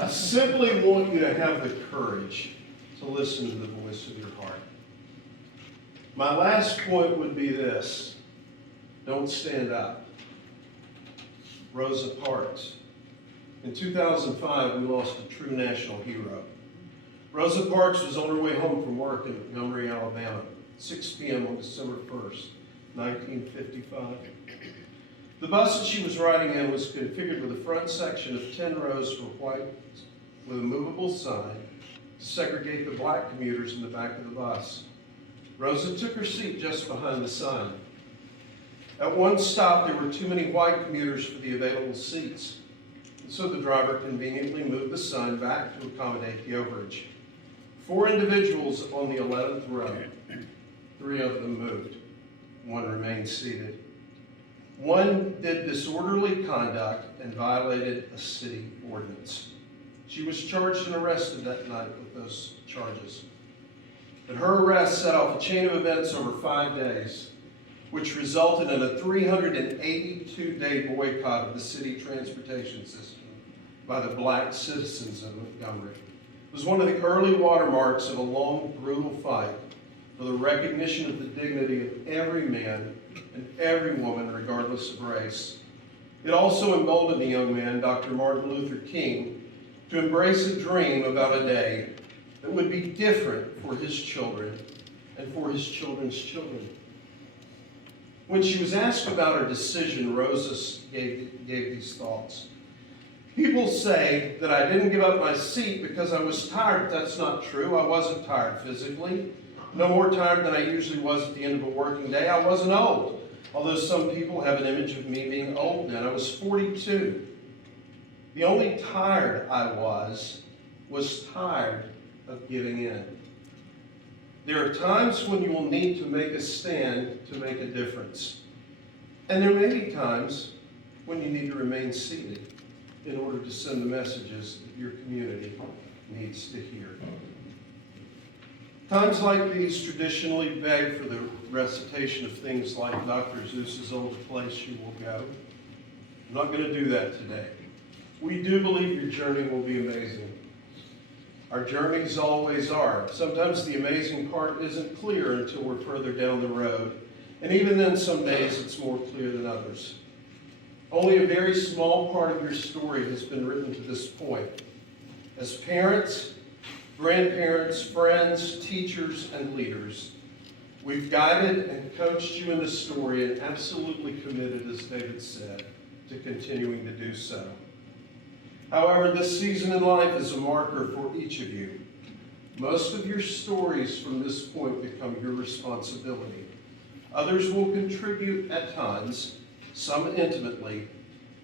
I simply want you to have the courage to listen to the voice of your heart. My last point would be this. Don't stand up. Rosa Parks. In 2005, we lost a true national hero. Rosa Parks was on her way home from work in Montgomery, Alabama, 6 p.m. on December 1st, 1955. The bus that she was riding in was configured with a front section of 10 rows for white with a movable sign to segregate the black commuters in the back of the bus. Rosa took her seat just behind the sign. At one stop, there were too many white commuters for the available seats, and so the driver conveniently moved the sign back to accommodate the overage. 4 individuals on the 11th row. 3 of them moved. 1 remained seated. 1 did disorderly conduct and violated a city ordinance. She was charged and arrested that night with those charges. And her arrest set off a chain of events over 5 days, which resulted in a 382-day boycott of the city transportation system by the black citizens of Montgomery. It was one of the early watermarks of a long, brutal fight for the recognition of the dignity of every man and every woman, regardless of race. It also emboldened the young man, Dr. Martin Luther King, to embrace a dream about a day that would be different for his children and for his children's children. When she was asked about her decision, Rosa gave these thoughts. People say that I didn't give up my seat because I was tired. That's not true. I wasn't tired physically. No more tired than I usually was at the end of a working day. I wasn't old, although some people have an image of me being old then. I was 42. The only tired I was tired of giving in. There are times when you will need to make a stand to make a difference. And there may be times when you need to remain seated in order to send the messages that your community needs to hear. Times like these traditionally beg for the recitation of things like Dr. Seuss's "Oh, the Place You Will Go." I'm not going to do that today. We do believe your journey will be amazing. Our journeys always are. Sometimes the amazing part isn't clear until we're further down the road, and even then some days it's more clear than others. Only a very small part of your story has been written to this point. As parents, grandparents, friends, teachers, and leaders, we've guided and coached you in this story and absolutely committed, as David said, to continuing to do so. However, this season in life is a marker for each of you. Most of your stories from this point become your responsibility. Others will contribute at times, some intimately,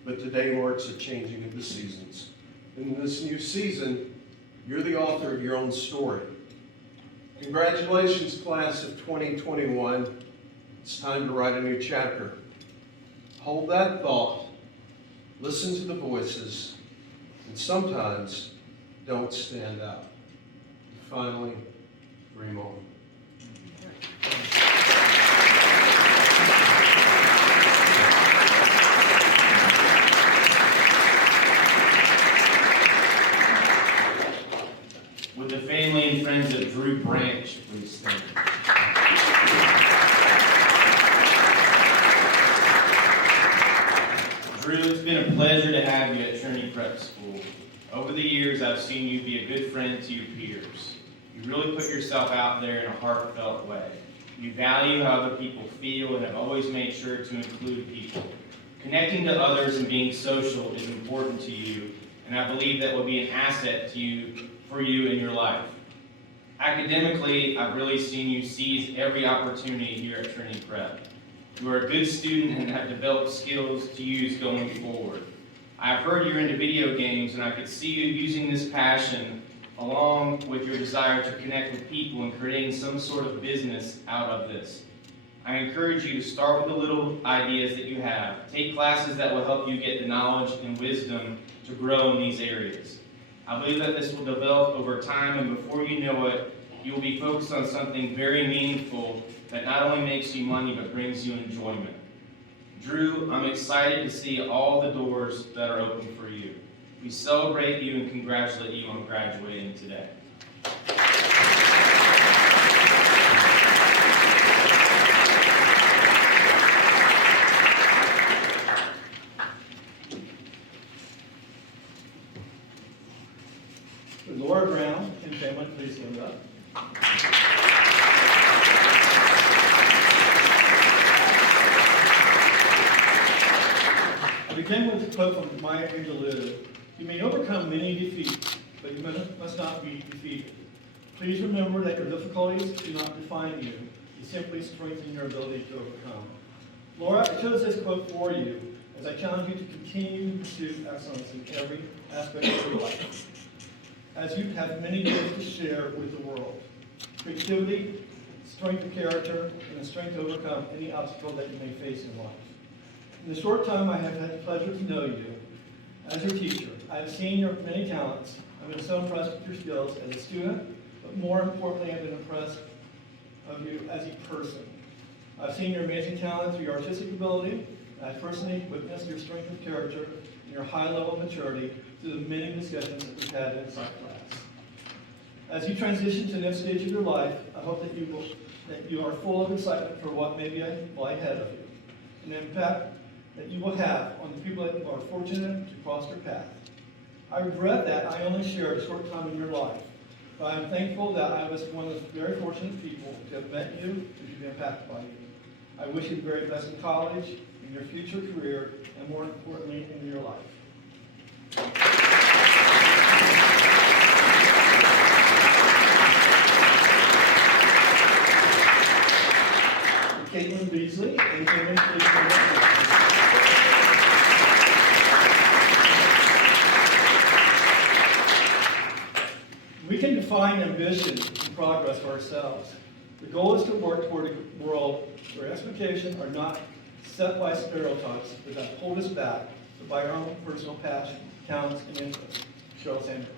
but today marks a changing of the seasons. In this new season, you're the author of your own story. Congratulations, class of 2021. It's time to write a new chapter. Hold that thought, listen to the voices, and sometimes don't stand out. Finally, dream on. Would the family and friends of Drew Branch please stand? Drew, it's been a pleasure to have you at Trinity Prep School. Over the years, I've seen you be a good friend to your peers. You really put yourself out there in a heartfelt way. You value how other people feel and have always made sure to include people. Connecting to others and being social is important to you, and I believe that will be an asset to you for you in your life. Academically, I've really seen you seize every opportunity here at Trinity Prep. You are a good student and have developed skills to use going forward. I've heard you're into video games, and I could see you using this passion along with your desire to connect with people and creating some sort of business out of this. I encourage you to start with the little ideas that you have. Take classes that will help you get the knowledge and wisdom to grow in these areas. I believe that this will develop over time, and before you know it, you will be focused on something very meaningful that not only makes you money, but brings you enjoyment. Drew, I'm excited to see all the doors that are open for you. We celebrate you and congratulate you on graduating today. Laura Brown and family, please stand up. I begin with a quote from Maya Angelou. You may overcome many defeats, but you must not be defeated. Please remember that your difficulties do not define you. They simply strengthen your ability to overcome. Laura, I chose this quote for you as I challenge you to continue to pursue excellence in every aspect of your life, as you have many gifts to share with the world. Creativity, strength of character, and the strength to overcome any obstacle that you may face in life. In the short time I have had the pleasure to know you as your teacher, I have seen your many talents. I've been so impressed with your skills as a student, but more importantly, I've been impressed of you as a person. I've seen your amazing talent through your artistic ability. I've personally witnessed your strength of character and your high level of maturity through the many discussions that we've had inside class. As you transition to the next stage of your life, I hope that you are full of excitement for what may lie ahead of you, and the impact that you will have on the people that are fortunate to cross your path. I regret that I only shared a short time in your life, but I'm thankful that I was one of the very fortunate people to have met you and to be impacted by you. I wish you the very best in college, in your future career, and more importantly, in your life. Caitlin Beasley, and Caitlin, please come up. We can define ambition and progress for ourselves. The goal is to work toward a world where expectations are not set by stereotypes that hold us back, but by our own personal passion, talents, and interests. Cheryl Sandberg.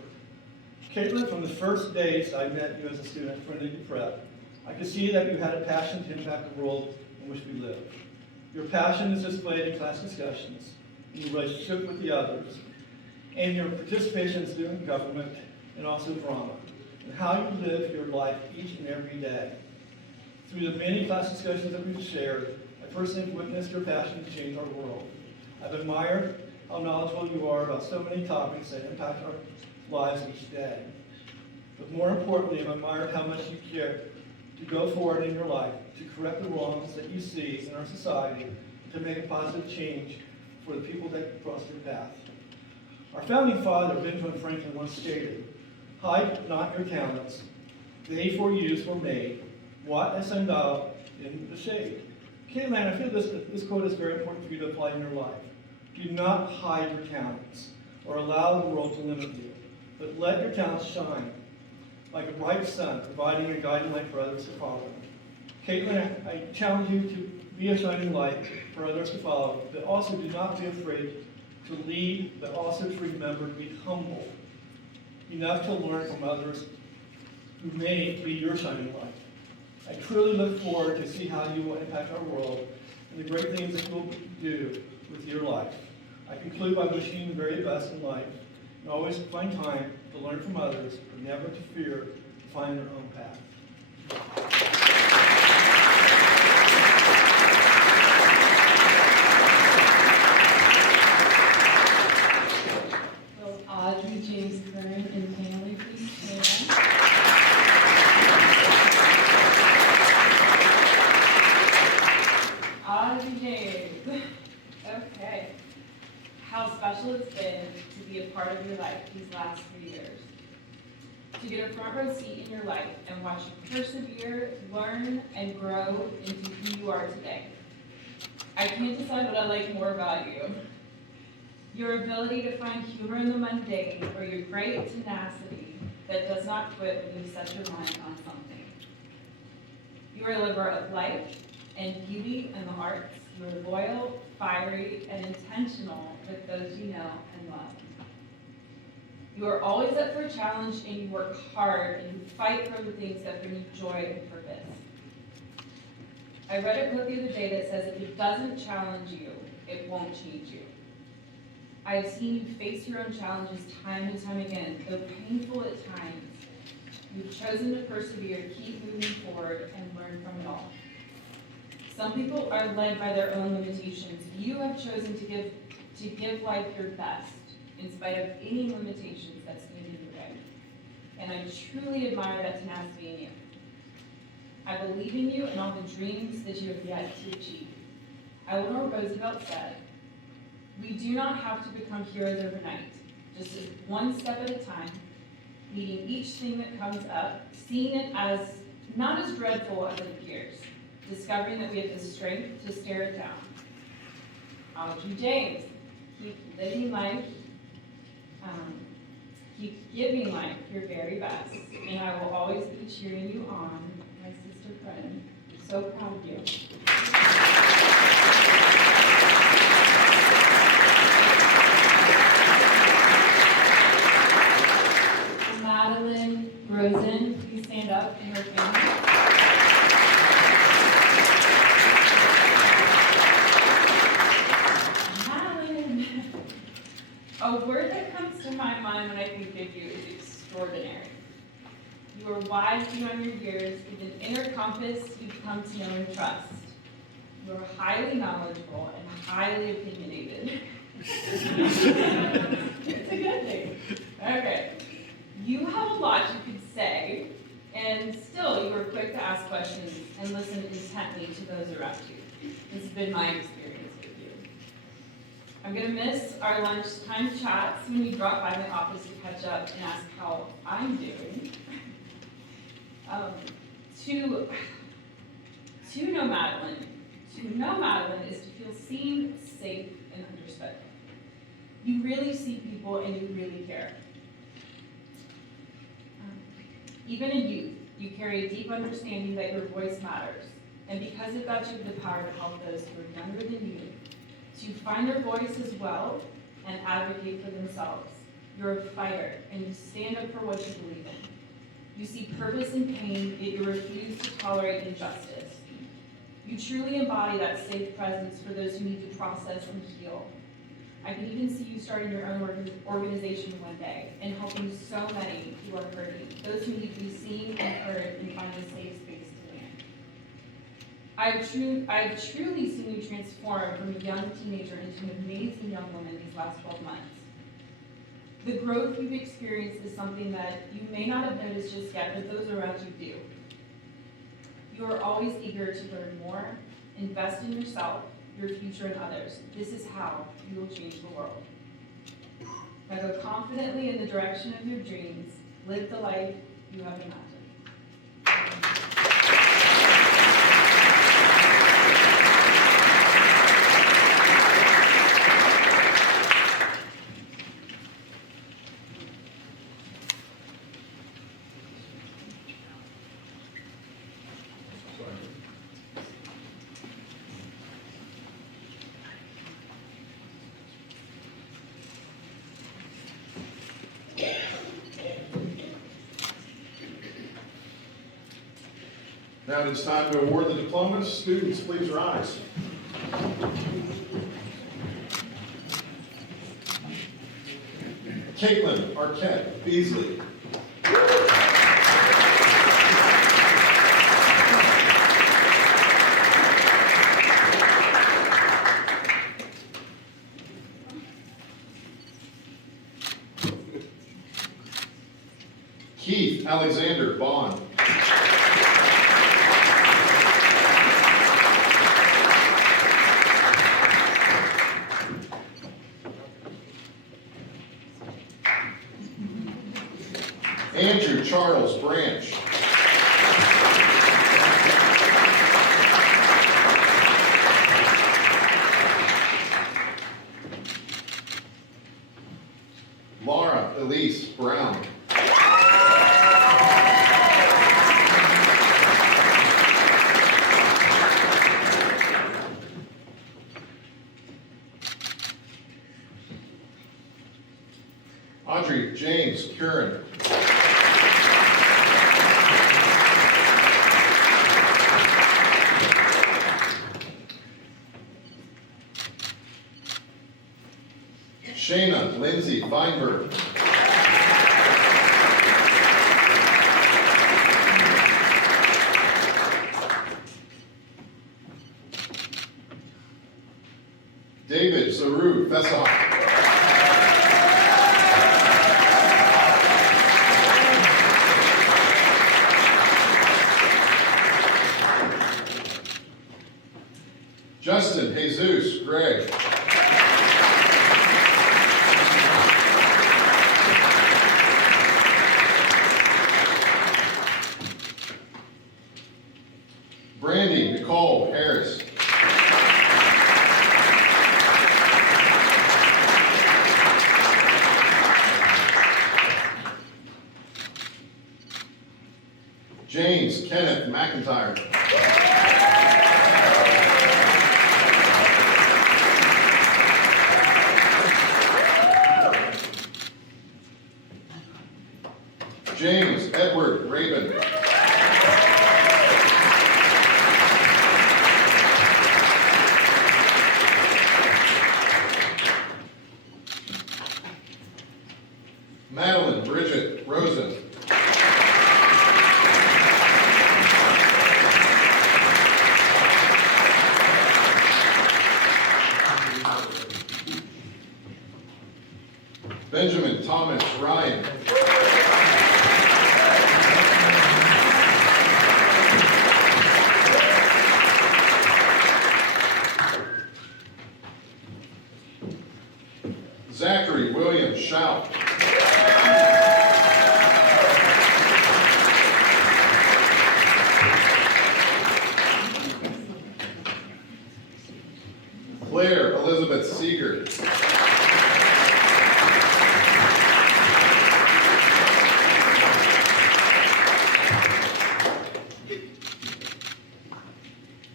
Caitlin, from the first days I met you as a student at TrinityPrep, I could see that you had a passion to impact the world in which we live. Your passion is displayed in class discussions, in your relationship with the others, and your participation in student government, and also drama, and how you live your life each and every day. Through the many class discussions that we've shared, I personally have witnessed your passion to change our world. I've admired how knowledgeable you are about so many topics that impact our lives each day. But more importantly, I've admired how much you care to go forward in your life, to correct the wrongs that you see in our society, and to make a positive change for the people that cross your path. Our founding father, Benjamin Franklin, once stated, "Hide not your talents, they for use were made, what a sundial in the shade." Caitlin, I feel this quote is very important for you to apply in your life. Do not hide your talents or allow the world to limit you, but let your talents shine like a bright sun, providing a guiding light for others to follow. Caitlin, I challenge you to be a shining light for others to follow, but also do not be afraid to lead, but also to remember to be humble enough to learn from others who may be your shining light. I truly look forward to see how you will impact our world and the great things that you will do with your life. I conclude by wishing you the very best in life, and always find time to learn from others, but never to fear to find their own path. Will Audrey, James Kern, and family please stand? Audrey James. Okay. How special it's been to be a part of your life these last 3 years. To get a front row seat in your life and watch you persevere, learn, and grow into who you are today. I can't decide what I like more about you. Your ability to find humor in the mundane, or your great tenacity that does not quit when you set your mind on something. You are a lover of life and beauty and the arts. You are loyal, fiery, and intentional with those you know and love. You are always up for a challenge, and you work hard, and you fight for the things that bring you joy and purpose. I read a quote the other day that says, if it doesn't challenge you, it won't change you. I have seen you face your own challenges time and time again, though painful at times. You've chosen to persevere, keep moving forward, and learn from it all. Some people are led by their own limitations. You have chosen to give life your best, in spite of any limitations that stand in your way. And I truly admire that tenacity in you. I believe in you and all the dreams that you have yet to achieve. Eleanor Roosevelt said, "We do not have to become heroes overnight, just one step at a time, meeting each thing that comes up, seeing it as not as dreadful as it appears, discovering that we have the strength to stare it down." Audrey James, keep living life, keep giving life your very best, and I will always be cheering you on, my sister friend. I'm so proud of you. Madeline Rosen, please stand up and her family. Madeline. A word that comes to my mind when I think of you is extraordinary. You are wise beyond your years, with an inner compass you've come to know and trust. You are highly knowledgeable and highly opinionated. It's a good thing. Okay. You have a lot you could say, and still you are quick to ask questions and listen intently to those around you. This has been my experience with you. I'm going to miss our lunchtime chats when you drop by my office to catch up and ask how I'm doing. To know Madeline is to feel seen, safe, and understood. You really see people and you really care. Even in youth, you carry a deep understanding that your voice matters. And because of that, you have the power to help those who are younger than you to find their voice as well and advocate for themselves. You're a fighter, and you stand up for what you believe in. You see purpose in pain, yet you refuse to tolerate injustice. You truly embody that safe presence for those who need to process and heal. I can even see you starting your own organization one day and helping so many who are hurting, those who need to be seen and heard and find a safe space to land. I've truly seen you transform from a young teenager into an amazing young woman these last 12 months. The growth you've experienced is something that you may not have noticed just yet, but those around you do. You are always eager to learn more, invest in yourself, your future, and others. This is how you will change the world. Now go confidently in the direction of your dreams. Live the life you have imagined. Now it is time to award the diplomas. Students, please rise. Caitlin Arquette Beasley. Keith Alexander Bond. Andrew Charles Branch. Laura Elise Brown. Audrey James Curran. Shayna Lindsay Feinberg. David Saru Fesshoff. Justin Jesus Gregg. Brandy Nicole Harris. James Kenneth McIntyre. James Edward Rabin. Madeline Bridget Rosen. Benjamin Thomas Ryan. Zachary William Shout. Claire Elizabeth Seeger.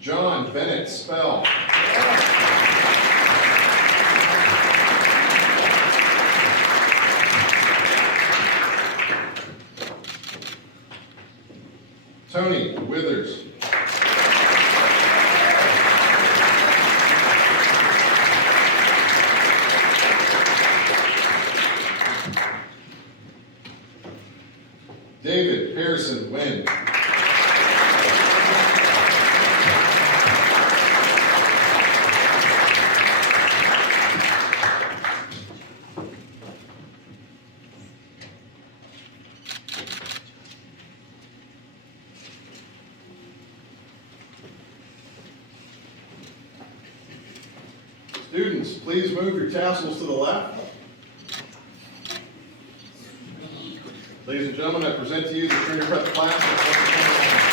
John Bennett Spell. Tony Withers. David Harrison Wynn. Students, please move your tassels to the left. Ladies and gentlemen, I present to you the TrinityPrep class of 2021.